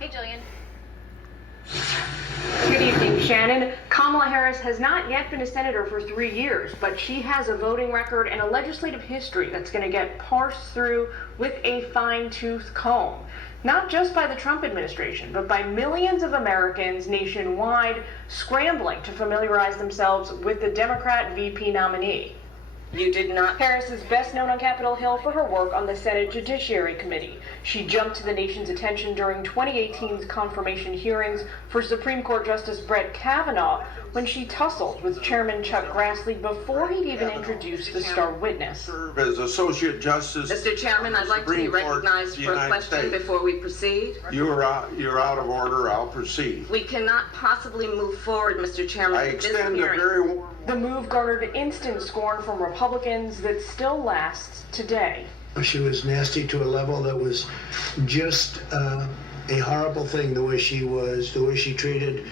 Hey, Jillian. Good evening, Shannon. Kamala Harris has not yet been a senator for 3 years, but she has a voting record and a legislative history that's going to get parsed through with a fine-tooth comb. Not just by the Trump administration, but by millions of Americans nationwide scrambling to familiarize themselves with the Democrat VP nominee. You did not. Harris is best known on Capitol Hill for her work on the Senate Judiciary Committee. She jumped to the nation's attention during 2018's confirmation hearings for Supreme Court Justice Brett Kavanaugh when she tussled with Chairman Chuck Grassley before he'd even introduced the star witness. Serve as Associate Justice. Mr. Chairman, I'd like to be recognized for a question before we proceed. You're out of order. I'll proceed. We cannot possibly move forward, Mr. Chairman. I extend a very warm. The move garnered instant scorn from Republicans that still lasts today. She was nasty to a level that was just a horrible thing, the way she treated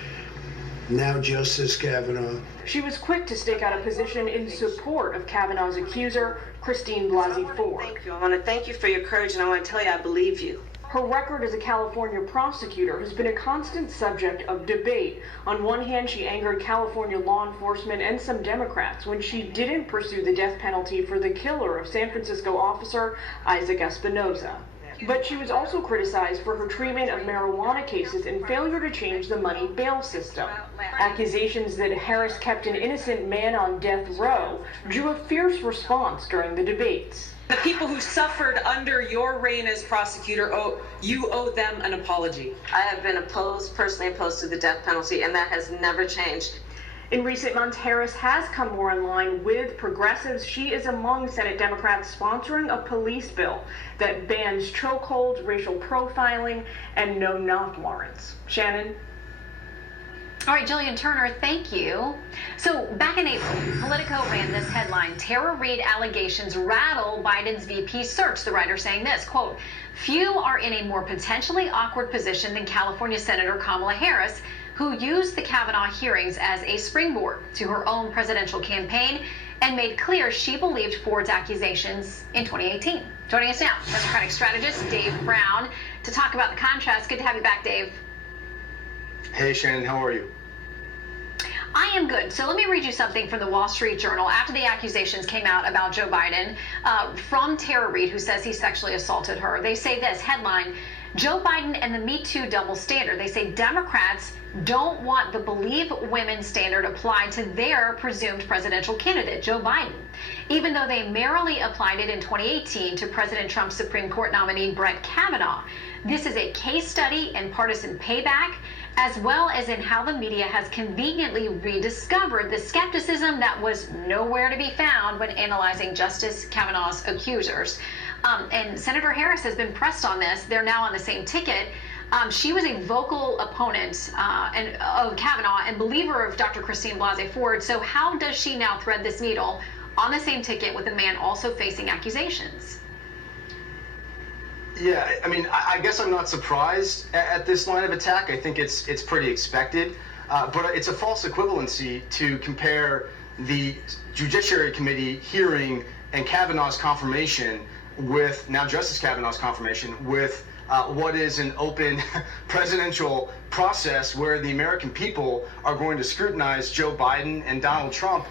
now Justice Kavanaugh. She was quick to stake out a position in support of Kavanaugh's accuser, Christine Blasey Ford. Thank you. I want to thank you for your courage, and I want to tell you I believe you. Her record as a California prosecutor has been a constant subject of debate. On one hand, she angered California law enforcement and some Democrats when she didn't pursue the death penalty for the killer of San Francisco officer Isaac Espinoza. But she was also criticized for her treatment of marijuana cases and failure to change the money bail system. Accusations that Harris kept an innocent man on death row drew a fierce response during the debates. The people who suffered under your reign as prosecutor, you owe them an apology. I have been personally opposed to the death penalty, and that has never changed. In recent months, Harris has come more in line with progressives. She is among Senate Democrats sponsoring a police bill that bans chokeholds, racial profiling, and no-knock warrants. Shannon? All right, Jillian Turner, thank you. So back in April, Politico ran this headline: Tara Reade allegations rattle Biden's VP search. The writer saying this, quote, "Few are in a more potentially awkward position than California Senator Kamala Harris, who used the Kavanaugh hearings as a springboard to her own presidential campaign and made clear she believed Ford's accusations in 2018. Joining us now, Democratic strategist Dave Brown to talk about the contrast. Good to have you back, Dave. Hey, Shannon, how are you? I am good. So let me read you something from the Wall Street Journal after the accusations came out about Joe Biden from Tara Reade, who says he sexually assaulted her. They say this, headline, Joe Biden and the Me Too double standard. They say Democrats don't want the Believe Women standard applied to their presumed presidential candidate, Joe Biden, even though they merrily applied it in 2018 to President Trump's Supreme Court nominee, Brett Kavanaugh. This is a case study in partisan payback, as well as in how the media has conveniently rediscovered the skepticism that was nowhere to be found when analyzing Justice Kavanaugh's accusers. And Senator Harris has been pressed on this. They're now on the same ticket. She was a vocal opponent of Kavanaugh and believer of Dr. Christine Blasey Ford. So how does she now thread this needle on the same ticket with a man also facing accusations? Yeah, I mean, I guess I'm not surprised at this line of attack. I think it's pretty expected, but it's a false equivalency to compare the Judiciary Committee hearing and Kavanaugh's confirmation with, now Justice Kavanaugh's confirmation, with what is an open presidential process where the American people are going to scrutinize Joe Biden and Donald Trump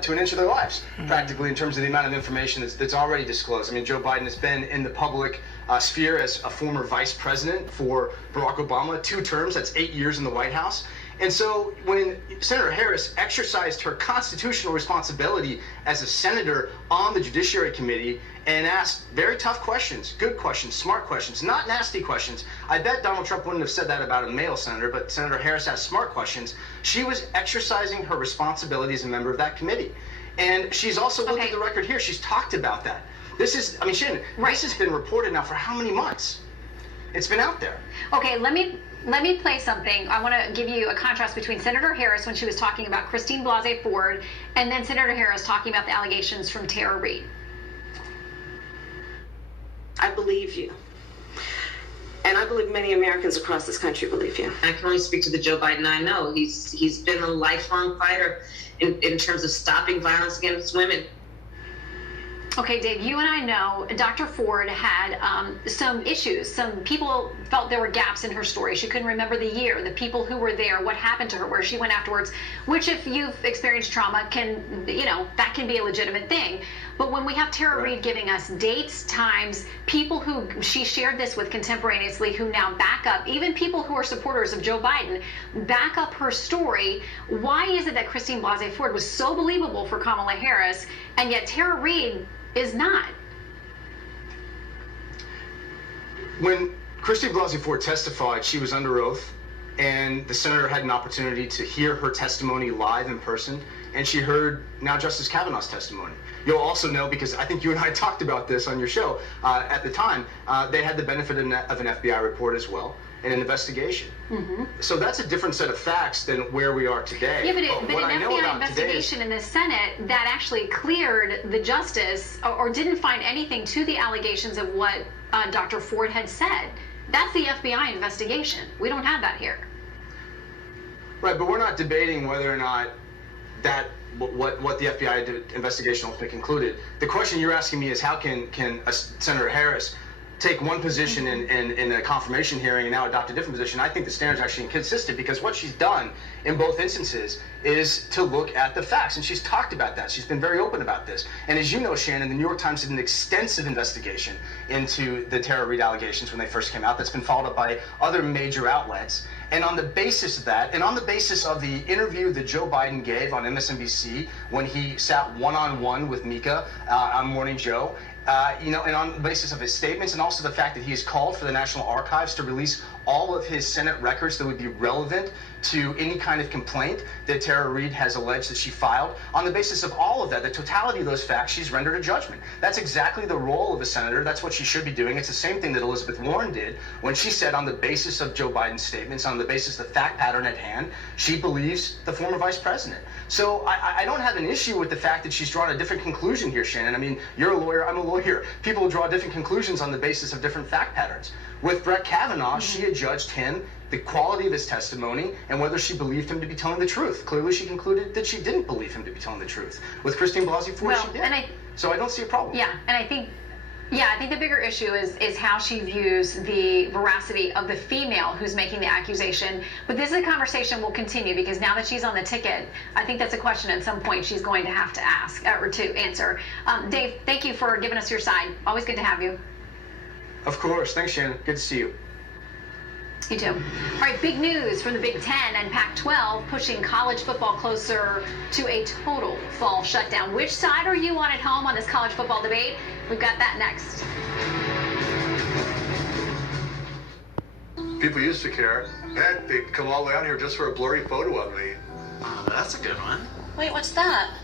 to an inch of their lives, practically, in terms of the amount of information that's already disclosed. I mean, Joe Biden has been in the public sphere as a former vice president for Barack Obama, 2 terms, that's 8 years in the White House. And so when Senator Harris exercised her constitutional responsibility as a senator on the Judiciary Committee and asked very tough questions, good questions, smart questions, not nasty questions. I bet Donald Trump wouldn't have said that about a male senator, but Senator Harris asked smart questions. She was exercising her responsibility as a member of that committee. And she's also looked at the record here. She's talked about that. This is, I mean, Shannon, this has been reported now for how many months? It's been out there. Okay, let me play something. I want to give you a contrast between Senator Harris when she was talking about Christine Blasey Ford and then Senator Harris talking about the allegations from Tara Reade. I believe you. And I believe many Americans across this country believe you. I can only speak to the Joe Biden I know. He's been a lifelong fighter in terms of stopping violence against women. Okay, Dave, you and I know Dr. Ford had some issues. Some people felt there were gaps in her story. She couldn't remember the year, the people who were there, what happened to her, where she went afterwards, which if you've experienced trauma can, that can be a legitimate thing. But when we have Tara Reid giving us dates, times, people who she shared this with contemporaneously who now back up, even people who are supporters of Joe Biden, back up her story, why is it that Christine Blasey Ford was so believable for Kamala Harris and yet Tara Reid is not? When Christine Blasey Ford testified, she was under oath, and the senator had an opportunity to hear her testimony live in person, and she heard now Justice Kavanaugh's testimony. You'll also know, because I think you and I talked about this on your show at the time, they had the benefit of an FBI report as well, and an investigation. So that's a different set of facts than where we are today. Yeah, but what an I know FBI about today is- investigation in the Senate that actually cleared the justice or didn't find anything to the allegations of what Dr. Ford had said. That's the FBI investigation. We don't have that here. Right, but we're not debating whether or not that what the FBI investigation ultimately concluded. The question you're asking me is how can Senator Harris take one position in a confirmation hearing and now adopt a different position? I think the standard's actually inconsistent, because what she's done in both instances is to look at the facts, and she's talked about that. She's been very open about this. And as you know, Shannon, the New York Times did an extensive investigation into the Tara Reid allegations when they first came out. That's been followed up by other major outlets. And on the basis of that, and on the basis of the interview that Joe Biden gave on MSNBC when he sat one-on-one with Mika on Morning Joe, and on the basis of his statements, and also the fact that he has called for the National Archives to release all of his Senate records that would be relevant to any kind of complaint that Tara Reid has alleged that she filed. On the basis of all of that, the totality of those facts, she's rendered a judgment. That's exactly the role of a senator. That's what she should be doing. It's the same thing that Elizabeth Warren did when she said, on the basis of Joe Biden's statements, on the basis of the fact pattern at hand, she believes the former vice president. So I don't have an issue with the fact that she's drawn a different conclusion here, Shannon. I mean, you're a lawyer, I'm a lawyer. People draw different conclusions on the basis of different fact patterns. With Brett Kavanaugh, she adjudged him, the quality of his testimony, and whether she believed him to be telling the truth. Clearly, she concluded that she didn't believe him to be telling the truth. With Christine Blasey Ford, she did. So I don't see a problem. Yeah, and I think the bigger issue is how she views the veracity of the female who's making the accusation. But this is a conversation we'll continue, because now that she's on the ticket, I think that's a question at some point she's going to have to ask or to answer. Dave, thank you for giving us your side. Always good to have you. Of course. Thanks, Shannon. Good to see you. You too. All right, big news from the Big Ten and Pac-12 pushing college football closer to a total fall shutdown. Which side are you on at home on this college football debate? We've got that next. People used to care. Heck, they'd come all the way out here just for a blurry photo of me. Oh, that's a good one. Wait, what's that?